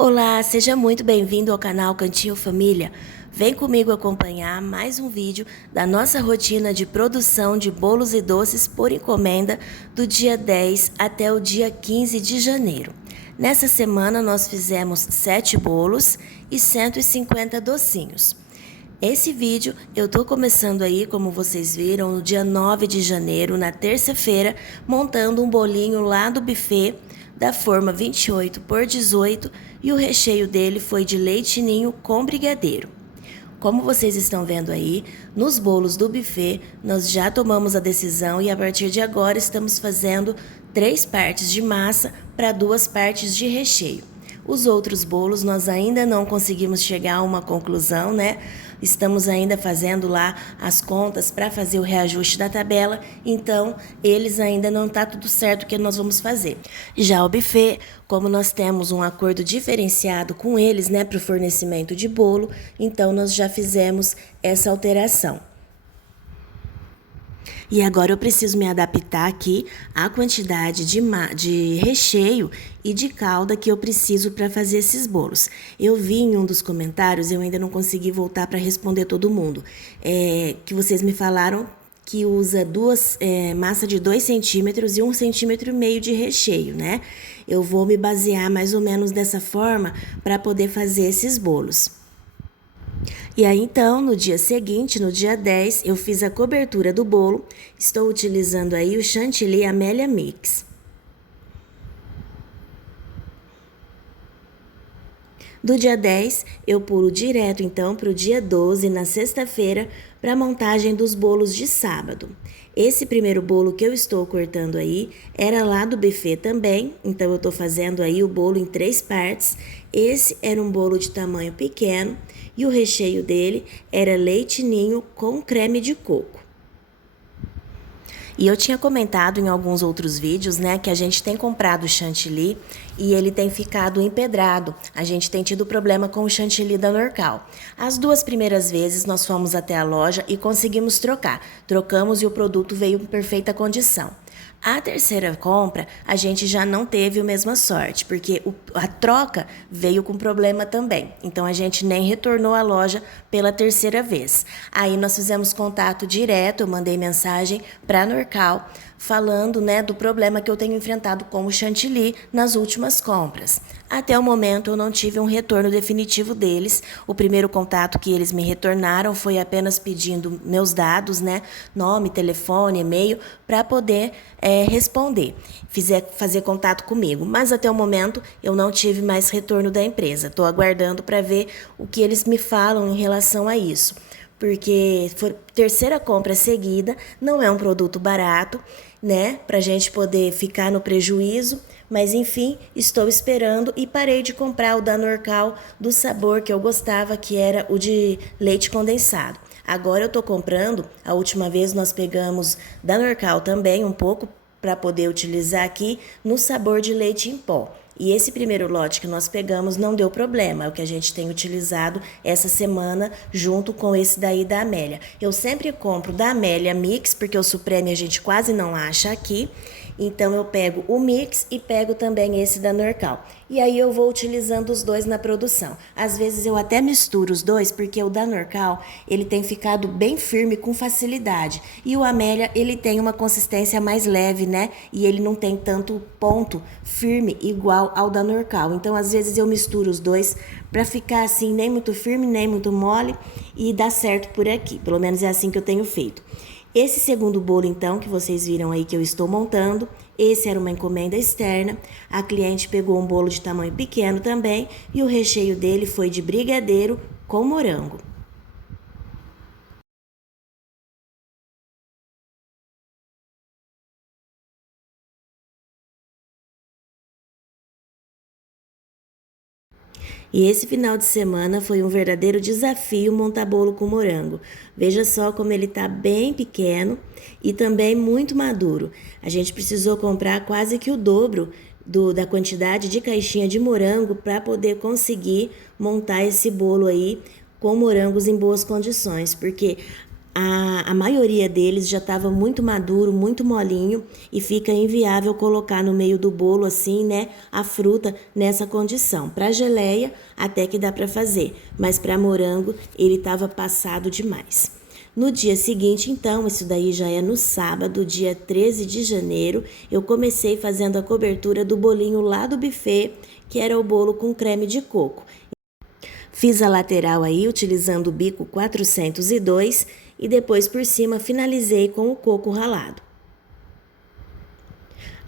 Olá, seja muito bem-vindo ao canal Cantinho Família. Vem comigo acompanhar mais um vídeo da nossa rotina de produção de bolos e doces por encomenda do dia 10 até o dia 15 de janeiro. Nessa semana nós fizemos 7 bolos e 150 docinhos. Esse vídeo eu tô começando aí, como vocês viram, no dia 9 de janeiro, na terça-feira, montando um bolinho lá do buffet da forma 28 por 18 e o recheio dele foi de leite ninho com brigadeiro. Como vocês estão vendo aí, nos bolos do buffet nós já tomamos a decisão e a partir de agora estamos fazendo 3 partes de massa para 2 partes de recheio. Os outros bolos nós ainda não conseguimos chegar a uma conclusão, né? Estamos ainda fazendo lá as contas para fazer o reajuste da tabela, então eles ainda não tá tudo certo o que nós vamos fazer. Já o buffet, como nós temos um acordo diferenciado com eles, né, para o fornecimento de bolo, então nós já fizemos essa alteração. E agora eu preciso me adaptar aqui à quantidade de recheio e de calda que eu preciso para fazer esses bolos. Eu vi em um dos comentários, eu ainda não consegui voltar para responder todo mundo, que vocês me falaram que usa massa de 2 centímetros e 1,5 centímetro de recheio, né? Eu vou me basear mais ou menos dessa forma para poder fazer esses bolos. E aí, então, no dia seguinte, no dia 10, eu fiz a cobertura do bolo. Estou utilizando aí o Chantilly Amélia Mix. Do dia 10, eu pulo direto, então, para o dia 12, na sexta-feira, para a montagem dos bolos de sábado. Esse primeiro bolo que eu estou cortando aí era lá do buffet também, então eu estou fazendo aí o bolo em 3 partes. Esse era um bolo de tamanho pequeno e o recheio dele era leite ninho com creme de coco. E eu tinha comentado em alguns outros vídeos, né, que a gente tem comprado o chantilly e ele tem ficado empedrado. A gente tem tido problema com o chantilly da Norcal. As 2 primeiras vezes nós fomos até a loja e conseguimos trocar. Trocamos e o produto veio em perfeita condição. A terceira compra, a gente já não teve a mesma sorte, porque a troca veio com problema também. Então, a gente nem retornou à loja pela terceira vez. Aí, nós fizemos contato direto, eu mandei mensagem para a Norcal, falando, né, do problema que eu tenho enfrentado com o chantilly nas últimas compras. Até o momento, eu não tive um retorno definitivo deles. O primeiro contato que eles me retornaram foi apenas pedindo meus dados, né, nome, telefone, e-mail, para poder responder, fazer contato comigo. Mas até o momento, eu não tive mais retorno da empresa. Estou aguardando para ver o que eles me falam em relação a isso. Porque foi terceira compra seguida, não é um produto barato, né, pra gente poder ficar no prejuízo, mas enfim, estou esperando e parei de comprar o da Norcal do sabor que eu gostava, que era o de leite condensado. Agora eu tô comprando, a última vez nós pegamos da Norcal também um pouco para poder utilizar aqui no sabor de leite em pó. E esse primeiro lote que nós pegamos não deu problema, é o que a gente tem utilizado essa semana junto com esse daí da Amélia. Eu sempre compro da Amélia Mix, porque o Supreme a gente quase não acha aqui. Então eu pego o Mix e pego também esse da Norcal. E aí eu vou utilizando os dois na produção. Às vezes eu até misturo os dois, porque o da Norcal, ele tem ficado bem firme com facilidade. E o Amélia, ele tem uma consistência mais leve, né? E ele não tem tanto ponto firme igual ao da Norcal. Então às vezes eu misturo os dois para ficar assim, nem muito firme, nem muito mole e dá certo por aqui. Pelo menos é assim que eu tenho feito. Esse segundo bolo, então, que vocês viram aí que eu estou montando, esse era uma encomenda externa. A cliente pegou um bolo de tamanho pequeno também e o recheio dele foi de brigadeiro com morango. E esse final de semana foi um verdadeiro desafio montar bolo com morango. Veja só como ele tá bem pequeno e também muito maduro. A gente precisou comprar quase que o dobro da quantidade de caixinha de morango para poder conseguir montar esse bolo aí com morangos em boas condições, porque A maioria deles já estava muito maduro, muito molinho e fica inviável colocar no meio do bolo assim, né, a fruta nessa condição. Para geleia até que dá para fazer, mas para morango ele estava passado demais. No dia seguinte, então, isso daí já é no sábado, dia 13 de janeiro, eu comecei fazendo a cobertura do bolinho lá do buffet, que era o bolo com creme de coco. Fiz a lateral aí utilizando o bico 402 e depois por cima finalizei com o coco ralado.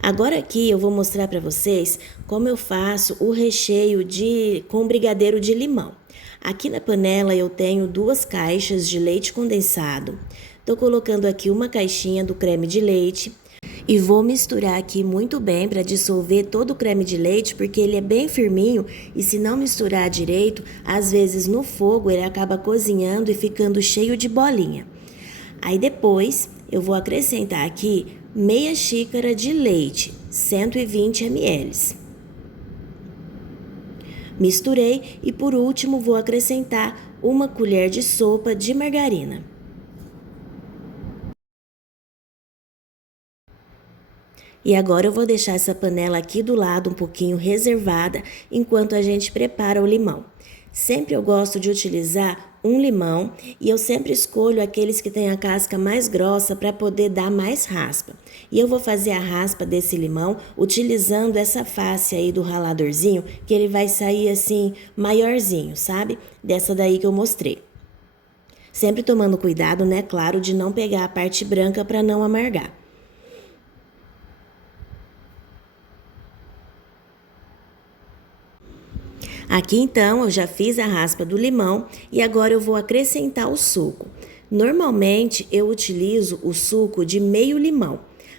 Agora aqui eu vou mostrar para vocês como eu faço o recheio com brigadeiro de limão. Aqui na panela eu tenho 2 caixas de leite condensado. Estou colocando aqui uma caixinha do creme de leite e vou misturar aqui muito bem para dissolver todo o creme de leite, porque ele é bem firminho e se não misturar direito, às vezes no fogo ele acaba cozinhando e ficando cheio de bolinha. Aí depois eu vou acrescentar aqui meia xícara de leite, 120 ml. Misturei e por último vou acrescentar uma colher de sopa de margarina. E agora eu vou deixar essa panela aqui do lado um pouquinho reservada enquanto a gente prepara o limão. Sempre eu gosto de utilizar um limão e eu sempre escolho aqueles que têm a casca mais grossa para poder dar mais raspa. E eu vou fazer a raspa desse limão utilizando essa face aí do raladorzinho, que ele vai sair assim maiorzinho, sabe? Dessa daí que eu mostrei. Sempre tomando cuidado, né, claro, de não pegar a parte branca para não amargar. Aqui então eu já fiz a raspa do limão e agora eu vou acrescentar o suco. Normalmente eu utilizo o suco de meio limão,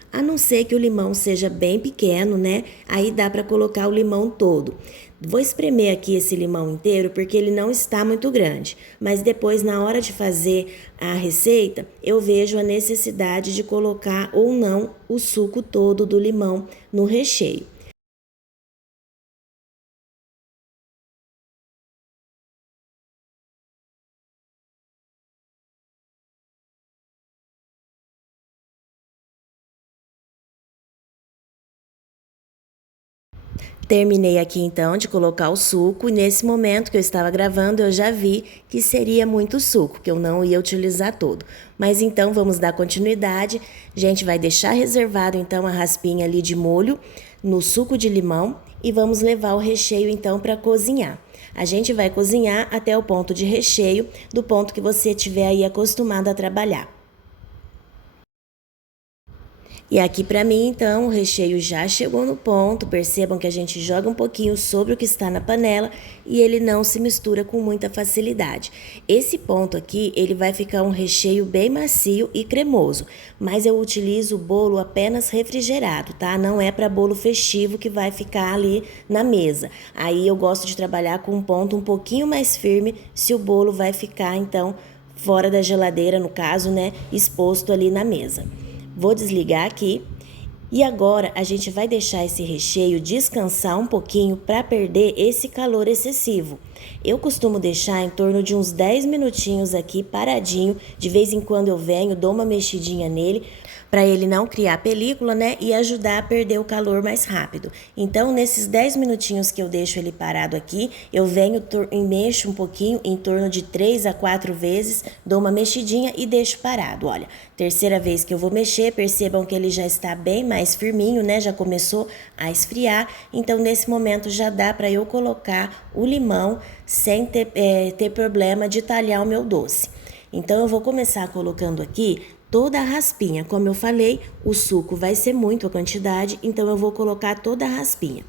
a não ser que o limão seja bem pequeno, né? Aí dá para colocar o limão todo. Vou espremer aqui esse limão inteiro porque ele não está muito grande, mas depois na hora de fazer a receita eu vejo a necessidade de colocar ou não o suco todo do limão no recheio. Terminei aqui então de colocar o suco e nesse momento que eu estava gravando eu já vi que seria muito suco, que eu não ia utilizar todo. Mas então vamos dar continuidade. A gente vai deixar reservado então a raspinha ali de molho no suco de limão e vamos levar o recheio então para cozinhar. A gente vai cozinhar até o ponto de recheio do ponto que você estiver aí acostumado a trabalhar. E aqui para mim, então, o recheio já chegou no ponto. Percebam que a gente joga um pouquinho sobre o que está na panela e ele não se mistura com muita facilidade. Esse ponto aqui, ele vai ficar um recheio bem macio e cremoso, mas eu utilizo o bolo apenas refrigerado, tá? Não é para bolo festivo que vai ficar ali na mesa. Aí eu gosto de trabalhar com um ponto um pouquinho mais firme se o bolo vai ficar, então, fora da geladeira, no caso, né, exposto ali na mesa. Vou desligar aqui e agora a gente vai deixar esse recheio descansar um pouquinho para perder esse calor excessivo. Eu costumo deixar em torno de uns 10 minutinhos aqui paradinho, de vez em quando eu venho, dou uma mexidinha nele para ele não criar película, né, e ajudar a perder o calor mais rápido. Então, nesses 10 minutinhos que eu deixo ele parado aqui, eu venho e mexo um pouquinho, em torno de 3 a 4 vezes, dou uma mexidinha e deixo parado. Olha, terceira vez que eu vou mexer, percebam que ele já está bem mais firminho, né, já começou a esfriar. Então, nesse momento já dá para eu colocar o limão sem ter problema de talhar o meu doce. Então, eu vou começar colocando aqui toda a raspinha. Como eu falei, o suco vai ser muito a quantidade, então eu vou colocar toda a raspinha.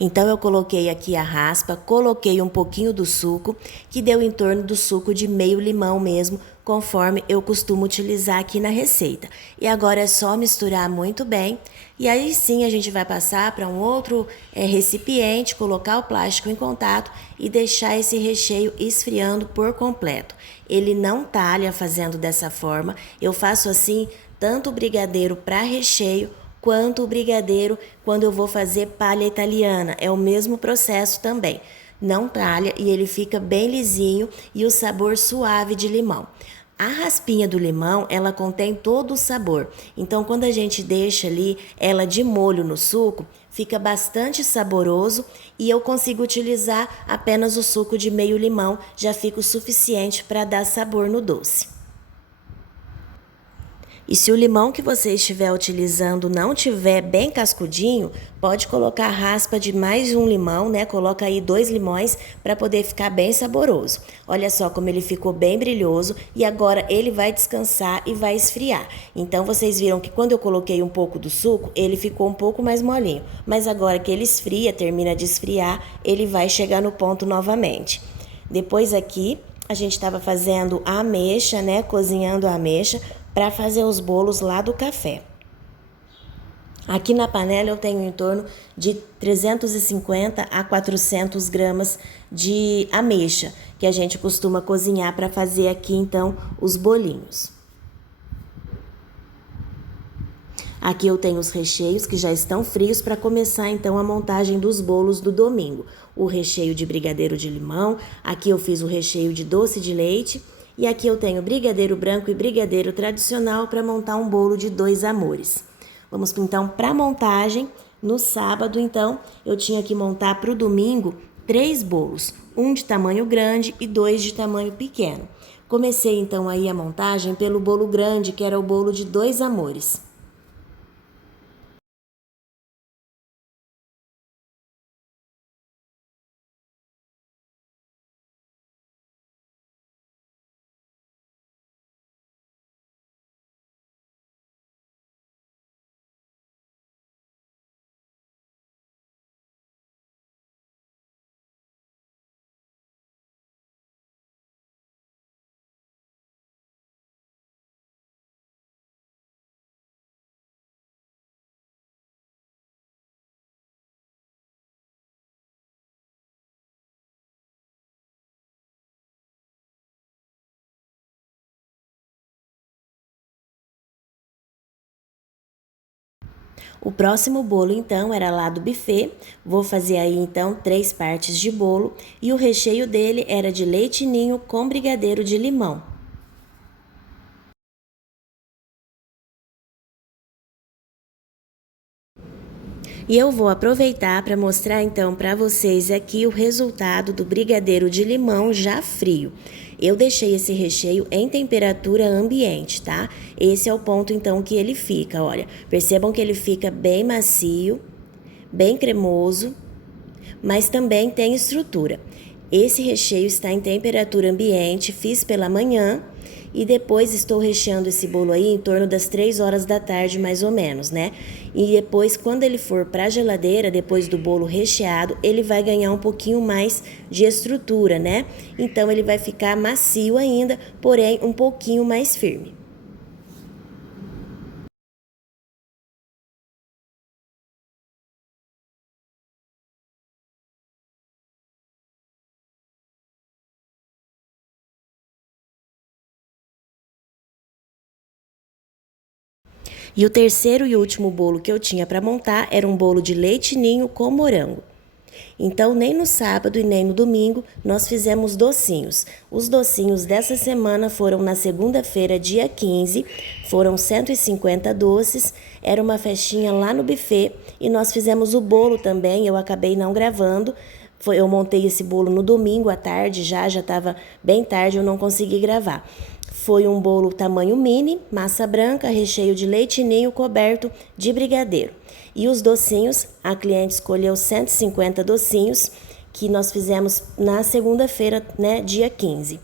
Então eu coloquei aqui a raspa, coloquei um pouquinho do suco, que deu em torno do suco de meio limão mesmo, conforme eu costumo utilizar aqui na receita. E agora é só misturar muito bem, e aí sim a gente vai passar para um outro recipiente, colocar o plástico em contato e deixar esse recheio esfriando por completo. Ele não talha fazendo dessa forma, eu faço assim tanto o brigadeiro para recheio, quanto o brigadeiro quando eu vou fazer palha italiana. É o mesmo processo também. Não talha e ele fica bem lisinho e o sabor suave de limão. A raspinha do limão, ela contém todo o sabor. Então, quando a gente deixa ali ela de molho no suco, fica bastante saboroso e eu consigo utilizar apenas o suco de meio limão, já fica o suficiente para dar sabor no doce. E se o limão que você estiver utilizando não tiver bem cascudinho, pode colocar raspa de mais um limão, né? Coloca aí 2 limões para poder ficar bem saboroso. Olha só como ele ficou bem brilhoso e agora ele vai descansar e vai esfriar. Então vocês viram que quando eu coloquei um pouco do suco, ele ficou um pouco mais molinho. Mas agora que ele esfria, termina de esfriar, ele vai chegar no ponto novamente. Depois aqui a gente estava fazendo a ameixa, né? Cozinhando a ameixa para fazer os bolos lá do café. Aqui na panela eu tenho em torno de 350 a 400 gramas de ameixa, que a gente costuma cozinhar para fazer aqui então os bolinhos. Aqui eu tenho os recheios que já estão frios para começar então a montagem dos bolos do domingo. O recheio de brigadeiro de limão, aqui eu fiz o recheio de doce de leite e aqui eu tenho brigadeiro branco e brigadeiro tradicional para montar um bolo de 2 amores. Vamos então para a montagem. No sábado então eu tinha que montar para o domingo 3 bolos, um de tamanho grande e 2 de tamanho pequeno. Comecei então aí a montagem pelo bolo grande, que era o bolo de 2 amores. O próximo bolo, então, era lá do buffet. Vou fazer aí, então, 3 partes de bolo. E o recheio dele era de leite ninho com brigadeiro de limão. E eu vou aproveitar para mostrar, então, para vocês aqui o resultado do brigadeiro de limão já frio. Eu deixei esse recheio em temperatura ambiente, tá? Esse é o ponto, então, que ele fica, olha. Percebam que ele fica bem macio, bem cremoso, mas também tem estrutura. Esse recheio está em temperatura ambiente, fiz pela manhã e depois estou recheando esse bolo aí em torno das 3 horas da tarde, mais ou menos, né? E depois, quando ele for para a geladeira, depois do bolo recheado, ele vai ganhar um pouquinho mais de estrutura, né? Então ele vai ficar macio ainda, porém um pouquinho mais firme. E o terceiro e último bolo que eu tinha para montar era um bolo de leite ninho com morango. Então, nem no sábado e nem no domingo nós fizemos docinhos. Os docinhos dessa semana foram na segunda-feira, dia 15, foram 150 doces. Era uma festinha lá no buffet e nós fizemos o bolo também. Eu acabei não gravando. Eu montei esse bolo no domingo à tarde, já estava bem tarde, eu não consegui gravar. Foi um bolo tamanho mini, massa branca, recheio de leite ninho coberto de brigadeiro. E os docinhos, a cliente escolheu 150 docinhos que nós fizemos na segunda-feira, né, dia 15.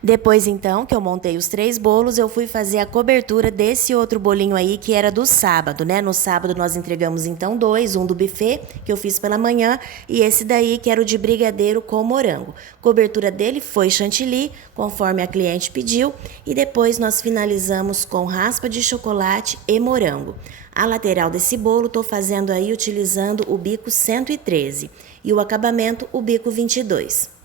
Depois, então, que eu montei os 3 bolos, eu fui fazer a cobertura desse outro bolinho aí, que era do sábado, né? No sábado nós entregamos, então, 2, um do buffet, que eu fiz pela manhã, e esse daí, que era o de brigadeiro com morango. Cobertura dele foi chantilly, conforme a cliente pediu, e depois nós finalizamos com raspa de chocolate e morango. A lateral desse bolo, tô fazendo aí utilizando o bico 113, e o acabamento, o bico 22.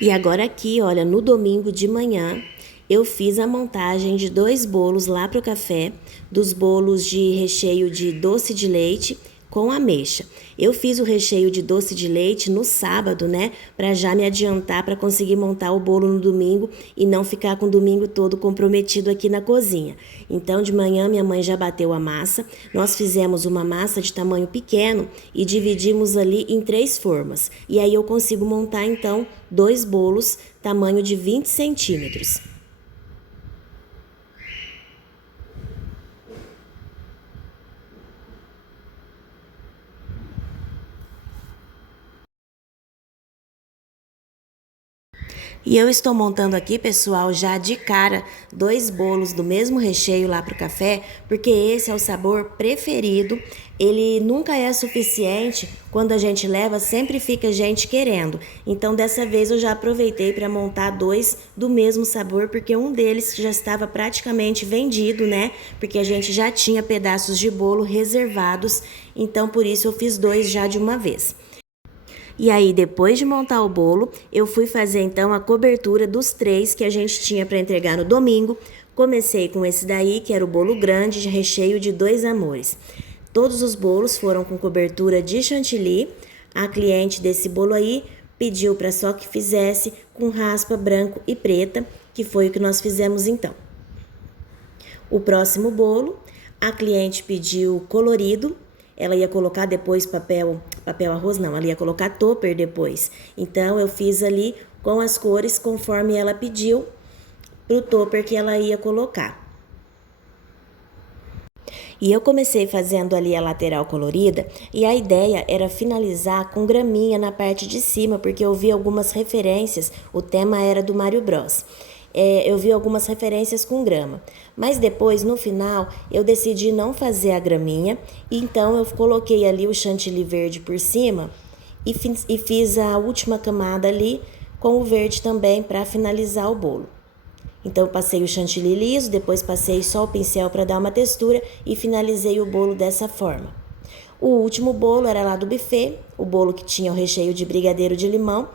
E agora aqui, olha, no domingo de manhã, eu fiz a montagem de 2 bolos lá para o café, dos bolos de recheio de doce de leite com ameixa. Eu fiz o recheio de doce de leite no sábado, né, para já me adiantar para conseguir montar o bolo no domingo e não ficar com o domingo todo comprometido aqui na cozinha. Então, de manhã, minha mãe já bateu a massa. Nós fizemos uma massa de tamanho pequeno e dividimos ali em 3 formas. E aí eu consigo montar, então, 2 bolos tamanho de 20 centímetros. E eu estou montando aqui, pessoal, já de cara, 2 bolos do mesmo recheio lá para o café, porque esse é o sabor preferido. Ele nunca é suficiente, quando a gente leva, sempre fica gente querendo. Então, dessa vez eu já aproveitei para montar 2 do mesmo sabor, porque um deles já estava praticamente vendido, né? Porque a gente já tinha pedaços de bolo reservados, então por isso eu fiz 2 já de uma vez. E aí, depois de montar o bolo, eu fui fazer então a cobertura dos 3 que a gente tinha para entregar no domingo. Comecei com esse daí, que era o bolo grande de recheio de 2 amores. Todos os bolos foram com cobertura de chantilly. A cliente desse bolo aí pediu para só que fizesse com raspa branco e preta, que foi o que nós fizemos então. O próximo bolo, a cliente pediu colorido. Ela ia colocar depois papel arroz, não, ela ia colocar topper depois. Então, eu fiz ali com as cores conforme ela pediu pro topper que ela ia colocar. E eu comecei fazendo ali a lateral colorida e a ideia era finalizar com graminha na parte de cima, porque eu vi algumas referências, o tema era do Mario Bros. Eu vi algumas referências com grama. Mas depois, no final, eu decidi não fazer a graminha. Então, eu coloquei ali o chantilly verde por cima e fiz a última camada ali com o verde também para finalizar o bolo. Então, eu passei o chantilly liso, depois passei só o pincel para dar uma textura e finalizei o bolo dessa forma. O último bolo era lá do buffet, o bolo que tinha o recheio de brigadeiro de limão.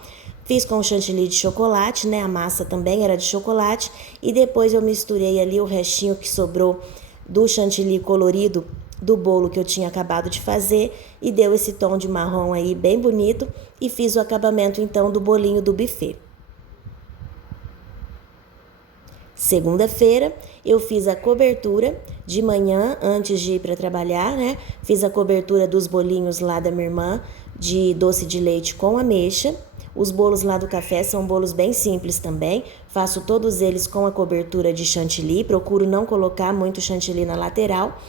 Fiz com chantilly de chocolate, né? A massa também era de chocolate. E depois eu misturei ali o restinho que sobrou do chantilly colorido do bolo que eu tinha acabado de fazer. E deu esse tom de marrom aí bem bonito. E fiz o acabamento então do bolinho do buffet. Segunda-feira, eu fiz a cobertura de manhã, antes de ir para trabalhar, né? Fiz a cobertura dos bolinhos lá da minha irmã, de doce de leite com ameixa. Os bolos lá do café são bolos bem simples também. Faço todos eles com a cobertura de chantilly. Procuro não colocar muito chantilly na lateral.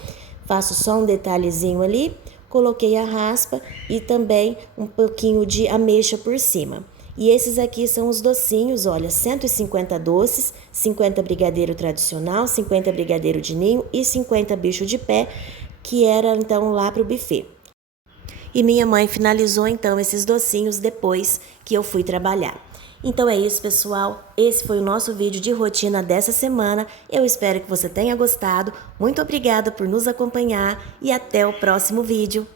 Faço só um detalhezinho ali. Coloquei a raspa e também um pouquinho de ameixa por cima. E esses aqui são os docinhos, olha, 150 doces, 50 brigadeiro tradicional, 50 brigadeiro de ninho e 50 bicho de pé, que era então lá para o buffet. E minha mãe finalizou então esses docinhos depois que eu fui trabalhar. Então é isso, pessoal. Esse foi o nosso vídeo de rotina dessa semana. Eu espero que você tenha gostado. Muito obrigada por nos acompanhar e até o próximo vídeo.